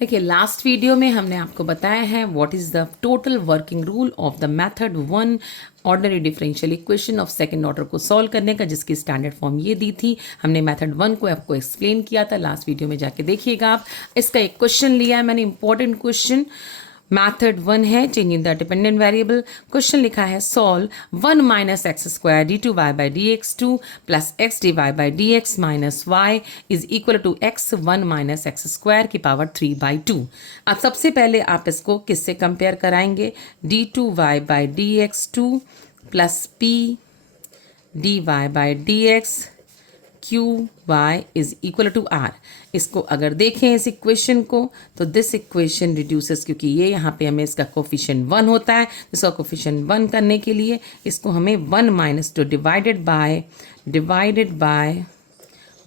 देखिए last video में हमने आपको बताया है what is the total working rule of the method one ordinary differential equation of second order को सॉल्व करने का, जिसकी स्टैंडर्ड फॉर्म ये दी थी। हमने मेथड वन को आपको एक्सप्लेन किया था, लास्ट वीडियो में जाके देखिएगा आप। इसका एक क्वेश्चन लिया है मैंने, इंपॉर्टेंट क्वेश्चन। मैथड वन है change in the dependent variable. Question लिखा है solve one minus x square d two y by d x two plus x d y by d x minus y is equal to x one minus x square की power 3/2। अब सबसे पहले आप इसको किससे compare कराएंगे? D two y by d x two plus p d y by d x q y is equal to r. इसको अगर देखें इस इक्वेशन को तो दिस इक्वेशन रिड्यूसेस, क्योंकि ये यहाँ पे हमें इसका कोफिशिएंट 1 होता है, इसका कोफिशिएंट 1 करने के लिए इसको हमें 1 minus two divided by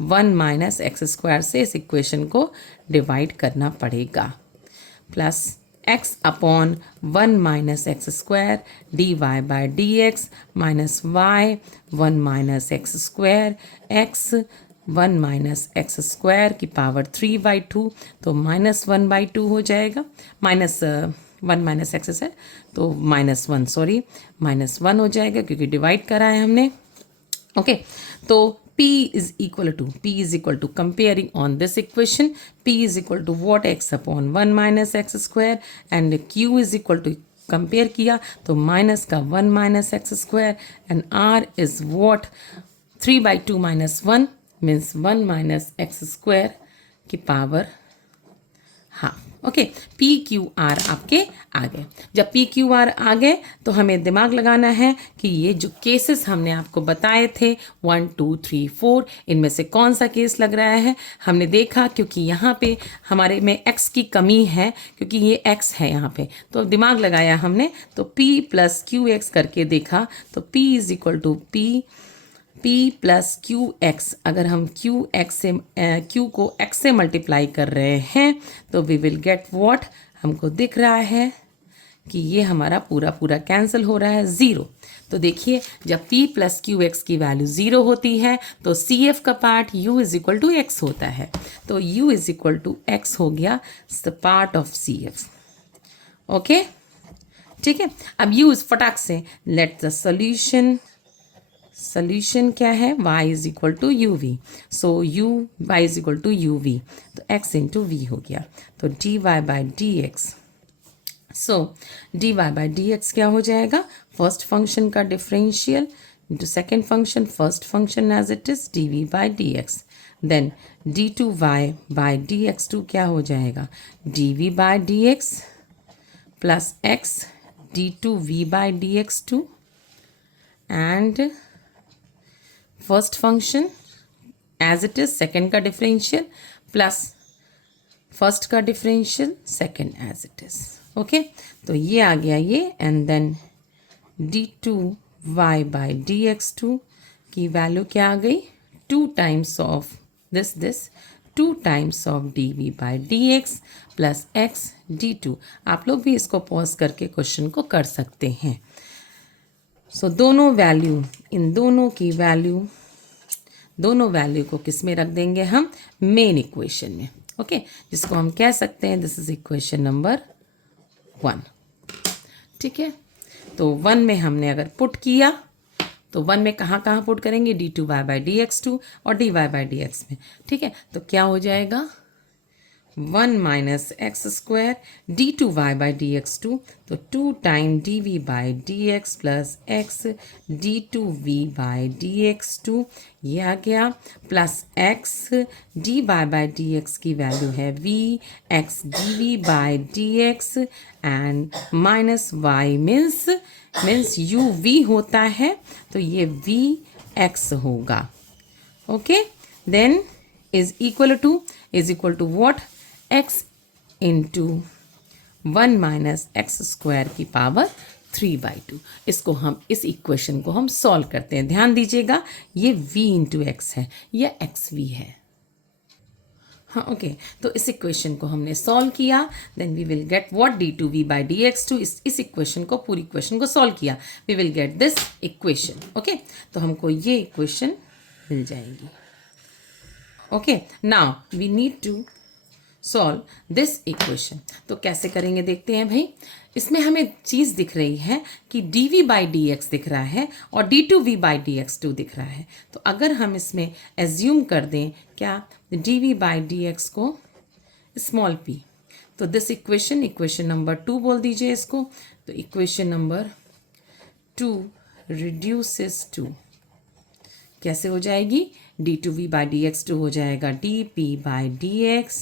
1 minus x square से इस इक्वेशन को डिवाइड करना पड़ेगा, plus x upon 1 minus x square d y by d x minus y 1 minus x square x 1 minus x square की पावर 3/2, तो -1/2 हो जाएगा। माइनस 1 माइनस एक्स है तो -1 हो जाएगा क्योंकि डिवाइड करा है हमने। ओके, तो P is equal to comparing on this equation, P is equal to what? X upon 1 minus x square, and Q is equal to compare किया तो माइनस का 1 minus x square and R is what? 3/2 minus 1 means 1 minus x square की power half. Okay, P Q R आपके आ गए। जब P Q R आ गए तो हमें दिमाग लगाना है कि ये जो केसेस हमने आपको बताए थे 1 2 3 4, इनमें से कौन सा केस लग रहा है। हमने देखा क्योंकि यहाँ पे हमारे में x की कमी है, क्योंकि ये x है यहाँ पे, तो दिमाग लगाया हमने, तो p प्लस क्यू एक्स करके देखा तो p is equal to p plus q x. अगर हम q को x से मल्टीप्लाई कर रहे हैं तो वी विल गेट व्हाट? हमको दिख रहा है कि ये हमारा पूरा कैंसिल हो रहा है 0। तो देखिए जब p प्लस क्यू एक्स की वैल्यू 0 होती है तो CF का part u is equal to x होता है, तो u is equal to x हो गया the part of CF। Okay, ठीक है। अब यूज फटाक से लेट द सोल्यूशन क्या है? y is equal to u v, so y is equal to u v, तो x इंटू वी हो गया, तो dy by d x. So dy by d x क्या हो जाएगा? फर्स्ट फंक्शन का differential into second function, first function as it is dv by d x, then d2y by d x two क्या हो जाएगा? dv by d x plus x d2v by d x to, and first function as it is second का differential plus first का differential second as it is. Okay, तो ये आ गया ये, and then d2y by d x two की value क्या आ गई? 2 times of this 2 times of dv by d x plus x d2। आप लोग भी इसको पॉज करके क्वेश्चन को कर सकते हैं। सो दोनों वैल्यू को किस में रख देंगे हम? मेन इक्वेशन में। ओके, जिसको हम कह सकते हैं दिस इज इक्वेशन नंबर 1। ठीक है, तो 1 में हमने अगर पुट किया तो 1 में कहाँ पुट करेंगे? d2y by d x two और dy बाई डी एक्स में। ठीक है, तो क्या हो जाएगा? 1 minus x square d2y by d x two, तो 2 time dv by d x plus x d2v by d x two, ये आ गया, plus x dy by d x की वैल्यू है v, x dv by d x, and minus y means uv होता है, तो ये vx होगा। Okay, then is equal to what? x into 1 minus x square की पावर 3/2। इसको हम इस इक्वेशन को हम सॉल्व करते हैं। ध्यान दीजिएगा ये v इंटू एक्स है, यह एक्स वी है। हाँ, ओके, तो इस इक्वेशन को हमने सॉल्व किया, then we will get what? d2v by d x two. इस इक्वेशन को, पूरी इक्वेशन को सॉल्व किया, we will get this equation. Okay, तो हमको ये इक्वेशन मिल जाएगी। Okay, now we need to solve this equation. तो कैसे करेंगे देखते हैं भाई। इसमें हमें चीज़ दिख रही है कि dv बाई डी एक्स दिख रहा है और d2v by d x to दिख रहा है। तो अगर हम इसमें एज्यूम कर दें क्या, dv बाई डी एक्स को स्मॉल p, तो दिस इक्वेशन नंबर 2 बोल दीजिए इसको। तो इक्वेशन नंबर 2 रिड्यूसेस टू कैसे हो जाएगी, d2v by d x to हो जाएगा dp by d x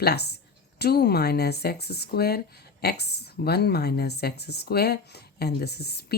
plus 2 minus x square x1 minus x square and this is p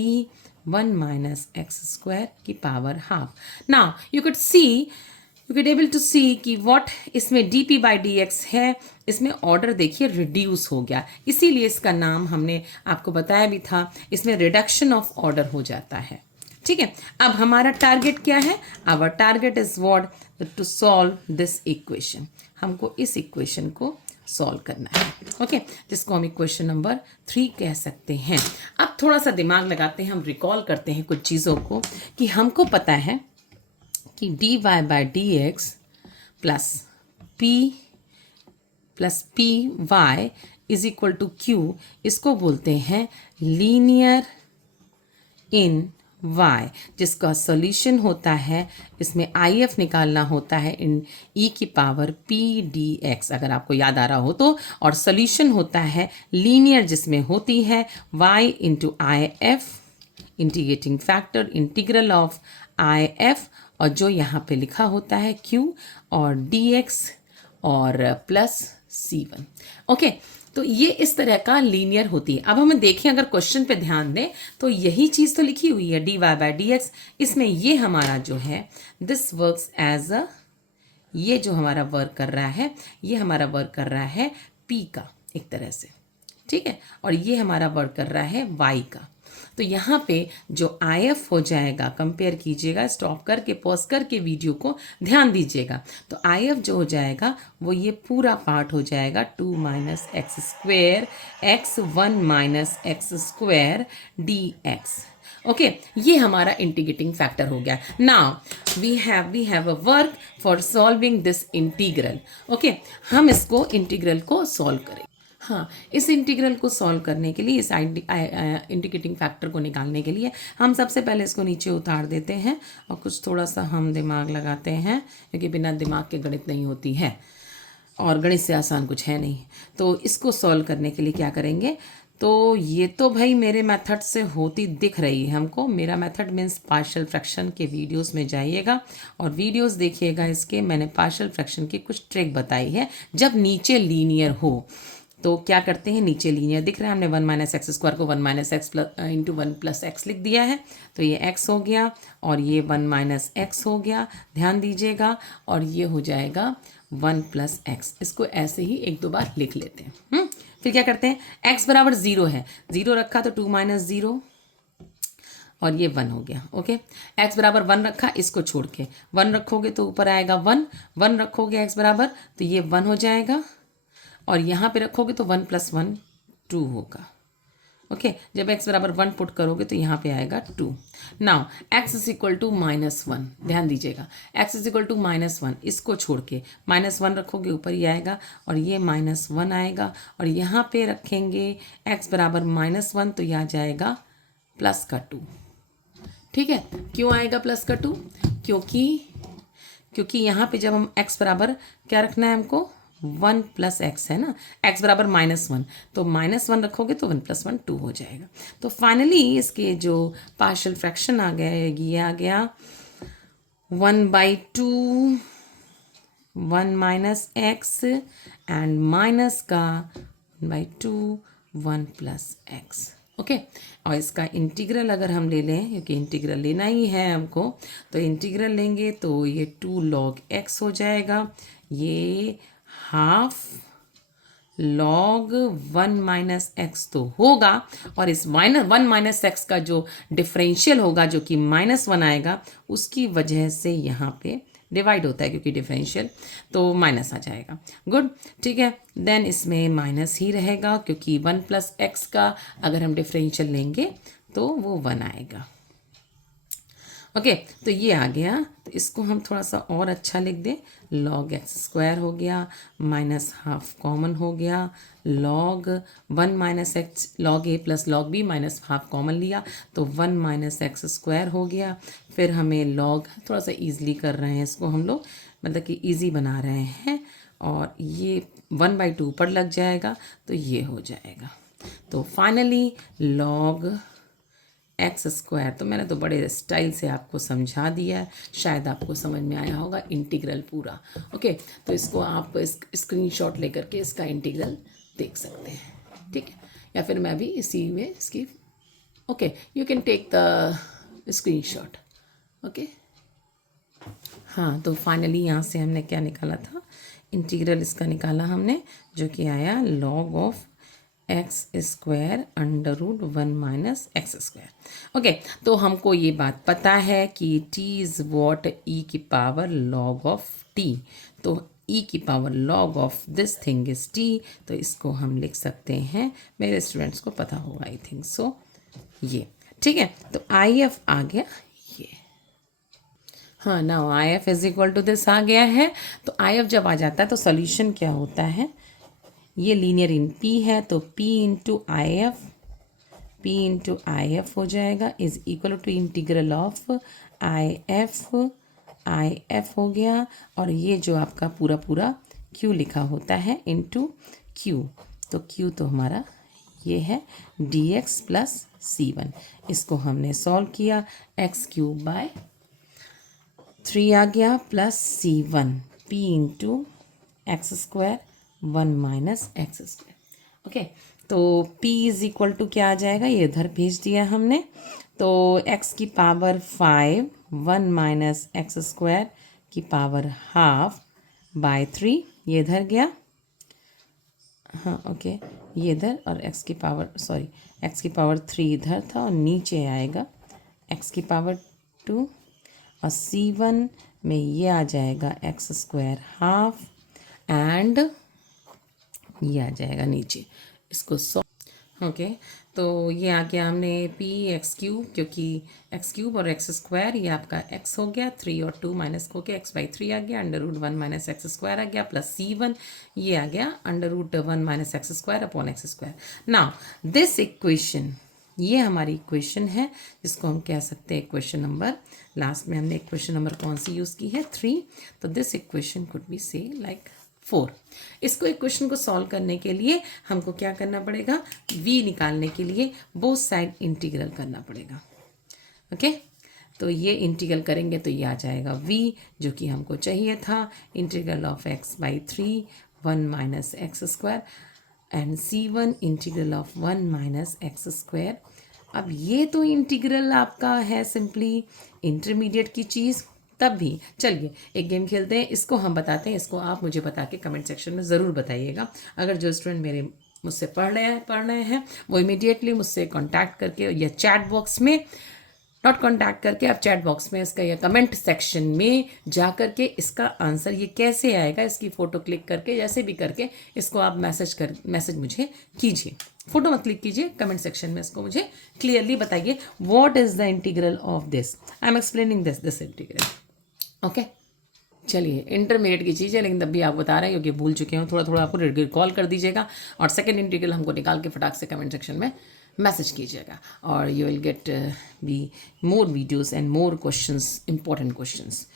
1 minus x square की power half. Now you can able to see कि what इसमें dp by d x है, इसमें order देखिए reduce हो गया, इसीलिए इसका नाम हमने आपको बताया भी था, इसमें रिडक्शन ऑफ ऑर्डर हो जाता है। ठीक है, अब हमारा टारगेट क्या है, our target is what, to solve this equation. हमको इस इक्वेशन को सॉल्व करना है, ओके, जिसको हम इक्वेशन नंबर 3 कह सकते हैं। अब थोड़ा सा दिमाग लगाते हैं, हम रिकॉल करते हैं कुछ चीज़ों को कि हमको पता है कि dy by d x plus p y is equal to q, इसको बोलते हैं लीनियर इन y, जिसका सॉल्यूशन होता है, इसमें IF निकालना होता है इन e की पावर p dx, अगर आपको याद आ रहा हो तो, और सॉल्यूशन होता है लीनियर जिसमें होती है y into IF, integrating factor integral of IF, और जो यहाँ पे लिखा होता है q और dx और प्लस c1। ओके, तो ये इस तरह का लीनियर होती है। अब हमें देखें, अगर क्वेश्चन पे ध्यान दें तो यही चीज़ तो लिखी हुई है dy बाई डी एक्स, इसमें ये हमारा जो है दिस वर्क्स एज अ, ये जो हमारा वर्क कर रहा है, ये हमारा वर्क कर रहा है p का एक तरह से, ठीक है, और ये हमारा वर्क कर रहा है y का। तो यहाँ पे जो IF हो जाएगा, कंपेयर कीजिएगा, स्टॉप करके पॉज करके वीडियो को ध्यान दीजिएगा, तो IF जो हो जाएगा वो ये पूरा पार्ट हो जाएगा 2 minus x square x1 minus x square dx। ओके, ये हमारा इंटीग्रेटिंग फैक्टर हो गया। Now we have a work for solving this integral. ओके, हम इसको इंटीग्रल को सॉल्व करें। हाँ, इस इंटीग्रल को सॉल्व करने के लिए, इस इंटीग्रेटिंग फैक्टर को निकालने के लिए हम सबसे पहले इसको नीचे उतार देते हैं और कुछ थोड़ा सा हम दिमाग लगाते हैं, क्योंकि बिना दिमाग के गणित नहीं होती है और गणित से आसान कुछ है नहीं। तो इसको सॉल्व करने के लिए क्या करेंगे, तो ये तो भाई मेरे मेथड से होती दिख रही है हमको। मेरा मेथड मीन्स पार्शियल फ्रैक्शन के वीडियोस में जाइएगा और वीडियोस देखिएगा इसके, मैंने पार्शियल फ्रैक्शन की कुछ ट्रिक बताई है। जब नीचे लीनियर हो तो क्या करते हैं, नीचे लीनियर दिख रहा है, हमने 1 माइनस एक्स स्क्वायर को 1 minus x into 1 plus x लिख दिया है, तो ये x हो गया और ये 1 माइनस एक्स हो गया, ध्यान दीजिएगा, और ये हो जाएगा 1 प्लस एक्स। इसको ऐसे ही एक दो बार लिख लेते हैं। फिर क्या करते हैं, x बराबर 0 है, 0 रखा तो 2 माइनस 0 और ये 1 हो गया। ओके, x बराबर 1 रखा, इसको छोड़ के 1 रखोगे तो ऊपर आएगा 1, 1 रखोगे x बराबर तो ये 1 हो जाएगा, और यहाँ पे रखोगे तो 1 प्लस 1 2 होगा। ओके, जब x बराबर 1 पुट करोगे तो यहाँ पे आएगा 2। Now x is equal to -1, ध्यान दीजिएगा, x इज इक्वल टू -1, इसको छोड़ के -1 रखोगे ऊपर ही आएगा और ये -1 आएगा, और यहाँ पे रखेंगे x बराबर -1 तो यह आ जाएगा प्लस का 2। ठीक है, क्यों आएगा प्लस का 2, क्योंकि यहाँ पे जब हम x बराबर क्या रखना है हमको, 1 प्लस एक्स है ना, x बराबर -1, तो -1 रखोगे तो 1 प्लस 1 2 हो जाएगा। तो फाइनली इसके जो पार्शियल फ्रैक्शन आ गया, ये आ गया 1/2 1 माइनस एक्स एंड माइनस का 1/2 1 प्लस एक्स। ओके, और इसका इंटीग्रल अगर हम ले लें, क्योंकि इंटीग्रल लेना ही है हमको, तो इंटीग्रल लेंगे तो ये 2 log x हो जाएगा, ये हाफ log 1 माइनस एक्स तो होगा, और इस -1 माइनस एक्स का जो डिफरेंशियल होगा जो कि -1 आएगा, उसकी वजह से यहाँ पे डिवाइड होता है, क्योंकि डिफरेंशियल तो माइनस आ जाएगा। गुड, ठीक है, देन इसमें माइनस ही रहेगा, क्योंकि 1 प्लस एक्स का अगर हम डिफरेंशियल लेंगे तो वो 1 आएगा। ओके, तो ये आ गया। तो इसको हम थोड़ा सा और अच्छा लिख दें, log x स्क्वायर हो गया, माइनस हाफ कॉमन हो गया, log 1 minus x log a plus log b minus half common लिया तो 1 माइनस एक्स स्क्वायर हो गया। फिर हमें log थोड़ा सा ईजिली कर रहे हैं इसको हम लोग, मतलब कि ईजी बना रहे हैं, और ये 1/2 ऊपर लग जाएगा तो ये हो जाएगा। तो फाइनली log एक्स स्क्वायर, तो मैंने तो बड़े स्टाइल से आपको समझा दिया है, शायद आपको समझ में आया होगा इंटीग्रल पूरा। ओके, तो इसको आप स्क्रीनशॉट लेकर के इसका इंटीग्रल देख सकते हैं, ठीक है, या फिर मैं भी इसी में इसकी, okay, you can take the screenshot. Okay, हाँ, तो फाइनली यहाँ से हमने क्या निकाला था, इंटीग्रल इसका निकाला हमने, जो कि आया log of x square under root 1 minus x square. Okay, तो हमको ये बात पता है कि t इज़ वॉट e की पावर log ऑफ t, तो e की power log of this thing is t, तो इसको हम लिख सकते हैं, मेरे स्टूडेंट्स को पता होगा आई थिंक सो, ये ठीक है। तो आई एफ आ गया ये, हाँ ना, I F is equal to this आ गया है। तो आई एफ जब आ जाता है तो सोल्यूशन क्या होता है, ये लीनियर इन P है तो P इंटू आई एफ हो जाएगा, is equal to integral of I F हो गया, और ये जो आपका पूरा पूरा Q लिखा होता है इंटू Q, तो Q तो हमारा ये है dx प्लस C1, इसको हमने सॉल्व किया, x³/3 आ गया plus C1 P into x square 1 minus x square. Okay, तो p इज इक्वल टू क्या आ जाएगा, ये इधर भेज दिया हमने, तो x की पावर 5 1 माइनस एक्स स्क्वायर की पावर हाफ बाय 3, ये इधर गया, हाँ ओके, ये इधर, और x की पावर 3 इधर था, और नीचे आएगा x की पावर 2, और C1 में ये आ जाएगा एक्स स्क्वायर हाफ, एंड ये आ जाएगा नीचे, इसको ओके, तो ये आ गया हमने p(x³), क्योंकि x³ और x² ये आपका x हो गया, 3 और 2 माइनस हो गया, x/3 आ गया, under root 1 minus x square आ गया, प्लस C1 ये आ गया under root 1 minus x square upon x square. Now this equation, ये हमारी इक्वेशन है, जिसको हम कह सकते हैं इक्वेशन नंबर, लास्ट में हमने इक्वेशन नंबर कौन सी यूज़ की है, 3, तो दिस इक्वेशन कुड बी से लाइक 4। इसको इक्वेशन को सॉल्व करने के लिए हमको क्या करना पड़ेगा, v निकालने के लिए बोथ साइड इंटीग्रल करना पड़ेगा। ओके, तो ये इंटीग्रल करेंगे तो ये आ जाएगा v, जो कि हमको चाहिए था, integral of x/3 1 minus x square and C1 integral of 1 minus x square. अब ये तो इंटीग्रल आपका है सिंपली इंटरमीडिएट की चीज़, तब भी चलिए एक गेम खेलते हैं, इसको हम बताते हैं, इसको आप मुझे बता के कमेंट सेक्शन में ज़रूर बताइएगा। अगर जो स्टूडेंट मेरे मुझसे पढ़ रहे हैं वो इमीडिएटली मुझसे कांटेक्ट करके, या चैट बॉक्स में, नॉट कांटेक्ट करके, आप चैट बॉक्स में इसका या कमेंट सेक्शन में जा करके इसका आंसर ये कैसे आएगा, इसकी फ़ोटो क्लिक करके, जैसे भी करके इसको आप मैसेज मुझे कीजिए, फोटो मत क्लिक कीजिए, कमेंट सेक्शन में इसको मुझे क्लियरली बताइए, what is the integral of this, I am explaining this integral. Okay, चलिए इंटरमीडिएट की चीज़ है, लेकिन तब भी आप बता रहे हैं क्योंकि भूल चुके हो, थोड़ा थोड़ा आपको रिकॉल कर दीजिएगा, और सेकंड इंटीग्रल हमको निकाल के फटाक से कमेंट सेक्शन में मैसेज कीजिएगा, और you will get be more videos and more questions, important questions.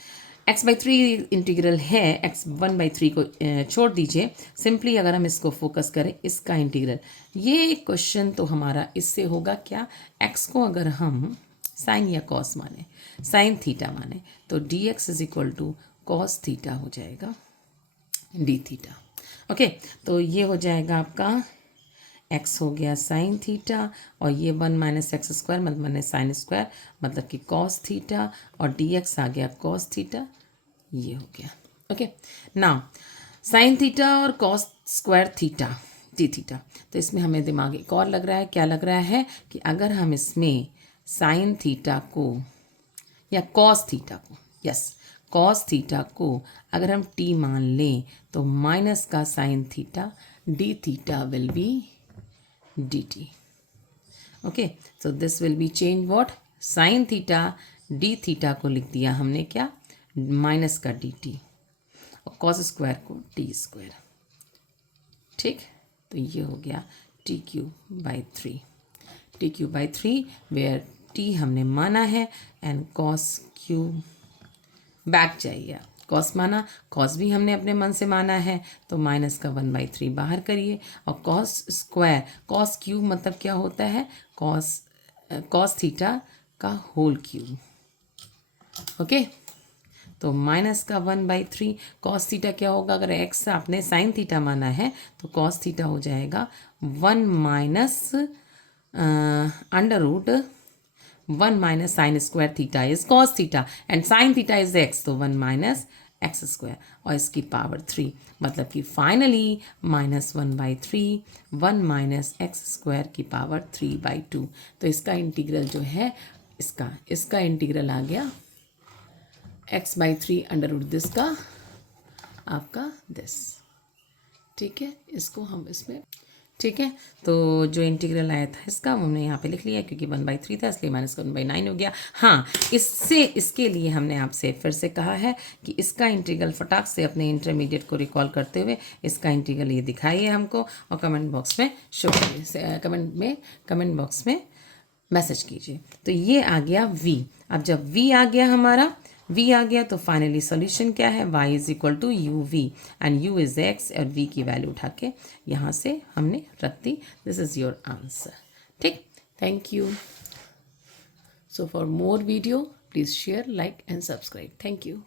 x/3 integral है, x1/3 को छोड़ दीजिए, सिंपली अगर हम इसको फोकस करें, इसका इंटीग्रल, ये क्वेश्चन तो हमारा इससे होगा क्या, x को अगर हम साइन या कॉस माने, साइन थीटा माने, तो dx is equal to cos theta हो जाएगा डी थीटा। ओके, तो ये हो जाएगा आपका x हो गया साइन थीटा, और ये 1 माइनस एक्स स्क्वायर मतलब साइन स्क्वायर, मतलब कि कॉस थीटा, और dx आ गया कॉस थीटा, ये हो गया। ओके, नाउ साइन थीटा और cos square theta D theta, तो इसमें हमें दिमाग एक और लग रहा है, क्या लग रहा है कि अगर हम इसमें साइन थीटा को या कॉस थीटा को, यस कॉस थीटा को अगर हम t मान लें, तो माइनस का sine theta D theta will be dt. Okay, so this will be change what, sin theta d theta को लिख दिया हमने क्या, माइनस का डी टी, और कॉस स्क्वायर को टी स्क्वायर। ठीक, तो ये हो गया t q by 3, t q by 3 where t हमने माना है एंड कॉस क्यू बैक चाहिए, कॉस माना, कॉस भी हमने अपने मन से माना है, तो माइनस का 1/3 बाहर करिए, और कॉस स्क्वायर, कॉस क्यूब मतलब क्या होता है, कॉस थीटा का होल क्यूब। ओके, तो माइनस का 1/3, कॉस थीटा क्या होगा, अगर एक्स आपने साइन थीटा माना है तो कॉस थीटा हो जाएगा 1 minus under root 1 minus sine square theta is cos theta and sine theta is x, तो 1 माइनस एक्स स्क्वायर और इसकी पावर 3, मतलब कि फाइनली -1/3 1 माइनस एक्स स्क्वायर की पावर 3/2। तो इसका इंटीग्रल जो है, इसका इंटीग्रल आ गया x/3 अंडर रूट दिस का आपका दिस। ठीक है, इसको हम इसमें, ठीक है, तो जो इंटीग्रल आया था इसका वो हमने यहाँ पे लिख लिया, क्योंकि 1/3 था इसलिए माइनस का 1/9 हो गया। हाँ, इसके लिए हमने आपसे फिर से कहा है कि इसका इंटीग्रल फटाक से अपने इंटरमीडिएट को रिकॉल करते हुए इसका इंटीग्रल ये दिखाइए हमको, और कमेंट बॉक्स में शो करिए, कमेंट बॉक्स में मैसेज कीजिए। तो ये आ गया v। अब जब v आ गया हमारा, v आ गया तो फाइनली सॉल्यूशन क्या है, y is equal to u v and u is x, और v की वैल्यू उठा के यहाँ से हमने रख दी। This is your answer. ठीक, thank you. So for more video please share, like and subscribe. Thank you.